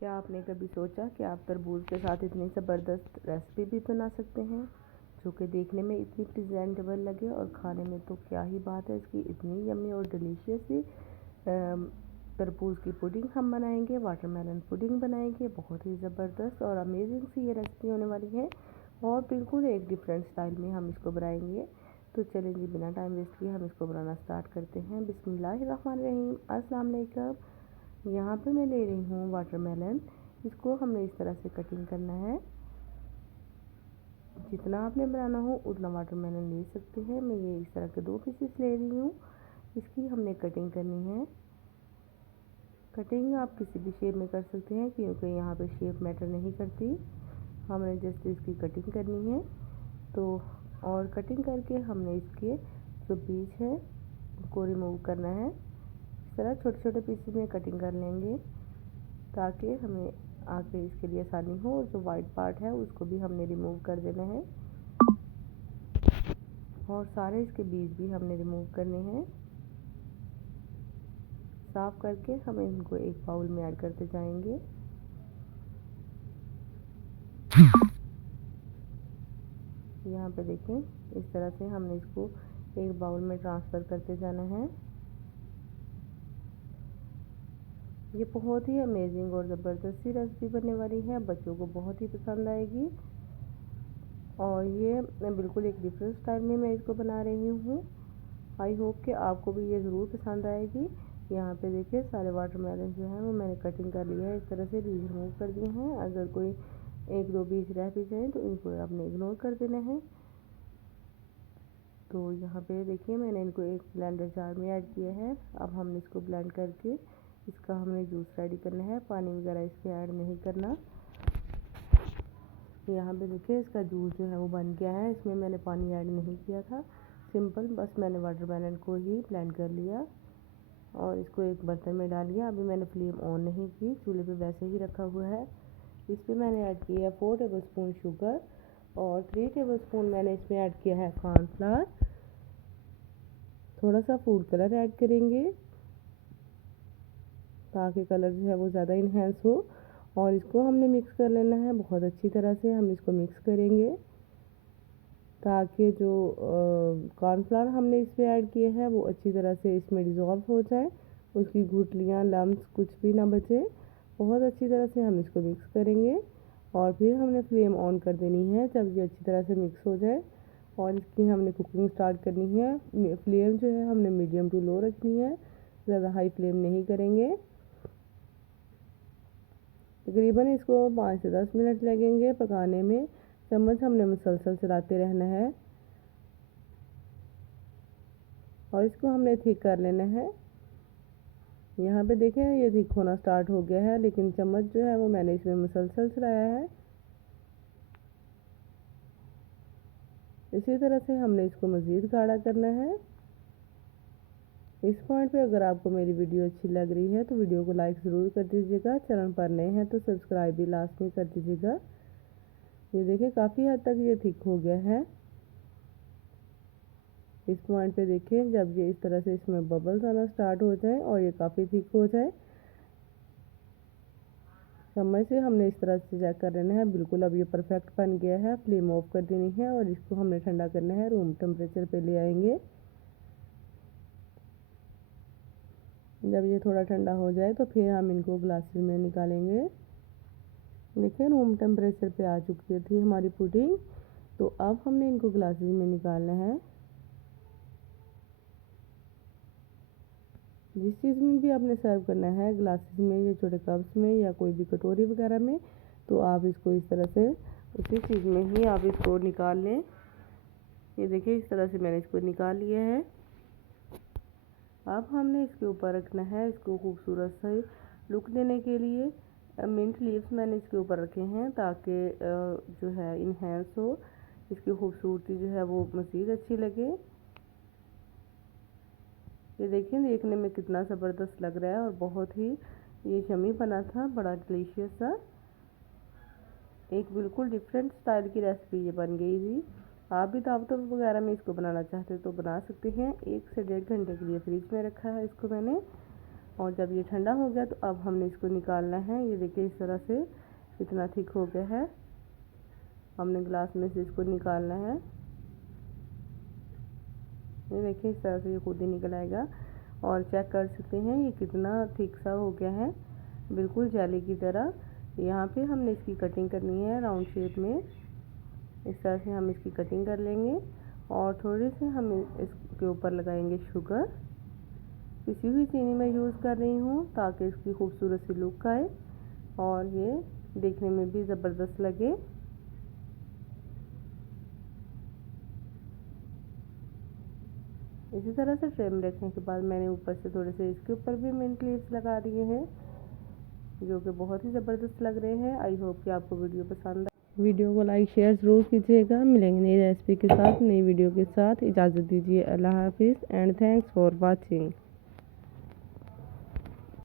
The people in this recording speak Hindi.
क्या आपने कभी सोचा कि आप तरबूज के साथ इतनी ज़बरदस्त रेसिपी भी बना सकते हैं जो कि देखने में इतनी प्रेजेंटेबल लगे और खाने में तो क्या ही बात है इसकी, इतनी यम्मी और डिलीशियस सी तरबूज की पुडिंग हम बनाएंगे, वाटरमेलन पुडिंग बनाएंगे। बहुत ही ज़बरदस्त और अमेजिंग सी ये रेसिपी होने वाली है और बिल्कुल एक डिफरेंट स्टाइल में हम इसको बनाएंगे। तो चलें जी, बिना टाइम वेस्ट किए हम इसको बनाना स्टार्ट करते हैं। बिस्मिल्लाहिर्रहमानिर्रहीम, अस्सलाम वालेकुम। यहाँ पे मैं ले रही हूँ वाटरमेलन। इसको हमने इस तरह से कटिंग करना है। जितना आपने बनाना हो उतना वाटरमेलन ले सकते हैं। मैं ये इस तरह के 2 पीसेस ले रही हूँ। इसकी हमने कटिंग करनी है। कटिंग आप किसी भी शेप में कर सकते हैं क्योंकि यहाँ पे शेप मैटर नहीं करती, हमने जस्ट इसकी कटिंग करनी है। तो और कटिंग करके हमने इसके जो बीज है उनको रिमूव करना है। इस तरह छोटे छोटे पीसेस में कटिंग कर लेंगे ताकि हमें आगे इसके लिए आसानी हो। और जो वाइट पार्ट है उसको भी हमने रिमूव कर देना है और सारे इसके बीज भी हमने रिमूव करने हैं। साफ़ करके हम इनको एक बाउल में ऐड करते जाएंगे। यहाँ पे देखें, इस तरह से हमने इसको एक बाउल में ट्रांसफ़र करते जाना है। ये बहुत ही अमेजिंग और ज़बरदस्त सी रेसिपी बनने वाली है, बच्चों को बहुत ही पसंद आएगी। और ये बिल्कुल एक डिफरेंट स्टाइल में मैं इसको बना रही हूँ। आई होप कि आपको भी ये ज़रूर पसंद आएगी। यहाँ पे देखिए सारे वाटरमेलन जो है वो मैंने कटिंग कर लिया है, इस तरह से बीज रिमूव कर दिए हैं। अगर कोई 1-2 बीज रह भी जाए तो इनको आपने इग्नोर कर देना है। तो यहाँ पे देखिए मैंने इनको एक ब्लेंडर जार में ऐड किया है। अब हमने इसको ब्लेंड करके इसका हमने जूस रेडी करना है। पानी वगैरह इसमें ऐड नहीं करना। यहाँ पे देखिए इसका जूस जो है वो बन गया है। इसमें मैंने पानी ऐड नहीं किया था, सिंपल बस मैंने वाटरमेलन को ही ब्लेंड कर लिया और इसको एक बर्तन में डाल लिया। अभी मैंने फ्लेम ऑन नहीं की, चूल्हे पे वैसे ही रखा हुआ है। इस पर मैंने ऐड किया है 4 टेबलस्पून शुगर और 3 टेबलस्पून मैंने इसमें ऐड किया है कॉर्नफ्लावर। थोड़ा सा फूड कलर ऐड करेंगे ताकि कलर जो है वो ज़्यादा इन्हेंस हो। और इसको हमने मिक्स कर लेना है बहुत अच्छी तरह से। हम इसको मिक्स करेंगे ताकि जो कॉर्नफ्लावर हमने इसमें ऐड किए हैं वो अच्छी तरह से इसमें डिज़ोल्व हो जाए, उसकी गुठलियाँ लम्स कुछ भी ना बचे। बहुत अच्छी तरह से हम इसको मिक्स करेंगे और फिर हमने फ्लेम ऑन कर देनी है जब ये अच्छी तरह से मिक्स हो जाए। और इसकी हमने कुकिंग स्टार्ट करनी है। फ्लेम जो है हमने मीडियम टू लो रखनी है, ज़्यादा हाई फ्लेम नहीं करेंगे। तकरीबन इसको 5 से 10 मिनट लगेंगे पकाने में। चम्मच हमने मुसलसल चलाते रहना है और इसको हमने थिक कर लेना है। यहाँ पे देखें ये थिक होना स्टार्ट हो गया है, लेकिन चम्मच जो है वो मैंने इसमें मुसलसल चलाया है। इसी तरह से हमने इसको मज़ीद गाढ़ा करना है। इस पॉइंट पे अगर आपको मेरी वीडियो अच्छी लग रही है तो वीडियो को लाइक ज़रूर कर दीजिएगा। चैनल पर नए हैं तो सब्सक्राइब भी लास्ट में कर दीजिएगा। ये देखिए काफ़ी हद तक ये थिक हो गया है। इस पॉइंट पे देखिए जब ये इस तरह से इसमें बबल्स आना स्टार्ट हो जाए और ये काफ़ी थिक हो जाए, चम्मच से हमने इस तरह से चेक कर लेना है। बिल्कुल अब ये परफेक्ट बन गया है। फ्लेम ऑफ कर देनी है और इसको हमने ठंडा करना है, रूम टेम्परेचर पे ले आएंगे। जब ये थोड़ा ठंडा हो जाए तो फिर हम इनको ग्लासेस में निकालेंगे। देखिए रूम टेम्परेचर पे आ चुकी थी हमारी पुडिंग। तो अब हमने इनको ग्लासेस में निकालना है। जिस चीज़ में भी आपने सर्व करना है, ग्लासेस में या छोटे कप्स में या कोई भी कटोरी वगैरह में, तो आप इसको इस तरह से उसी चीज़ में ही आप इसको निकाल लें। ये देखिए इस तरह से मैंने इसको निकाल लिया है। अब हमने इसके ऊपर रखना है, इसको खूबसूरत सा लुक देने के लिए मिंट लीव्स मैंने इसके ऊपर रखे हैं ताकि जो है इन्हेंस हो, इसकी खूबसूरती जो है वो मज़ीद अच्छी लगे। ये देखिए देखने में कितना ज़बरदस्त लग रहा है और बहुत ही ये यम्मी बना था, बड़ा डिलीशियस सा। एक बिल्कुल डिफरेंट स्टाइल की रेसिपी ये बन गई थी। आप भी दावतों वगैरह में इसको बनाना चाहते तो बना सकते हैं। 1 से 1.5 घंटे के लिए फ्रिज में रखा है इसको मैंने। और जब ये ठंडा हो गया तो अब हमने इसको निकालना है। ये देखिए इस तरह से इतना थिक हो गया है। हमने ग्लास में से इसको निकालना है। ये देखिए इस तरह से ये खुद ही निकल आएगा और चेक कर सकते हैं ये कितना थिक सा हो गया है, बिल्कुल जेली की तरह। यहाँ पे हमने इसकी कटिंग करनी है राउंड शेप में। इस तरह से हम इसकी कटिंग कर लेंगे और थोड़े से हम इसके ऊपर लगाएंगे शुगर। पिसी हुई चीनी मैं यूज़ कर रही हूँ ताकि इसकी खूबसूरत सी लुक आए और ये देखने में भी ज़बरदस्त लगे। इसी तरह से ट्रे में रखने के बाद मैंने ऊपर से थोड़े से इसके ऊपर भी मिंट लीव्स लगा दिए हैं जो कि बहुत ही ज़बरदस्त लग रहे हैं। आई होप कि आपको वीडियो पसंद आए। वीडियो को लाइक शेयर ज़रूर कीजिएगा। मिलेंगे नई रेसिपी के साथ, नई वीडियो के साथ। इजाज़त दीजिए। अल्लाह हाफिज़ एंड थैंक्स फॉर वॉचिंग।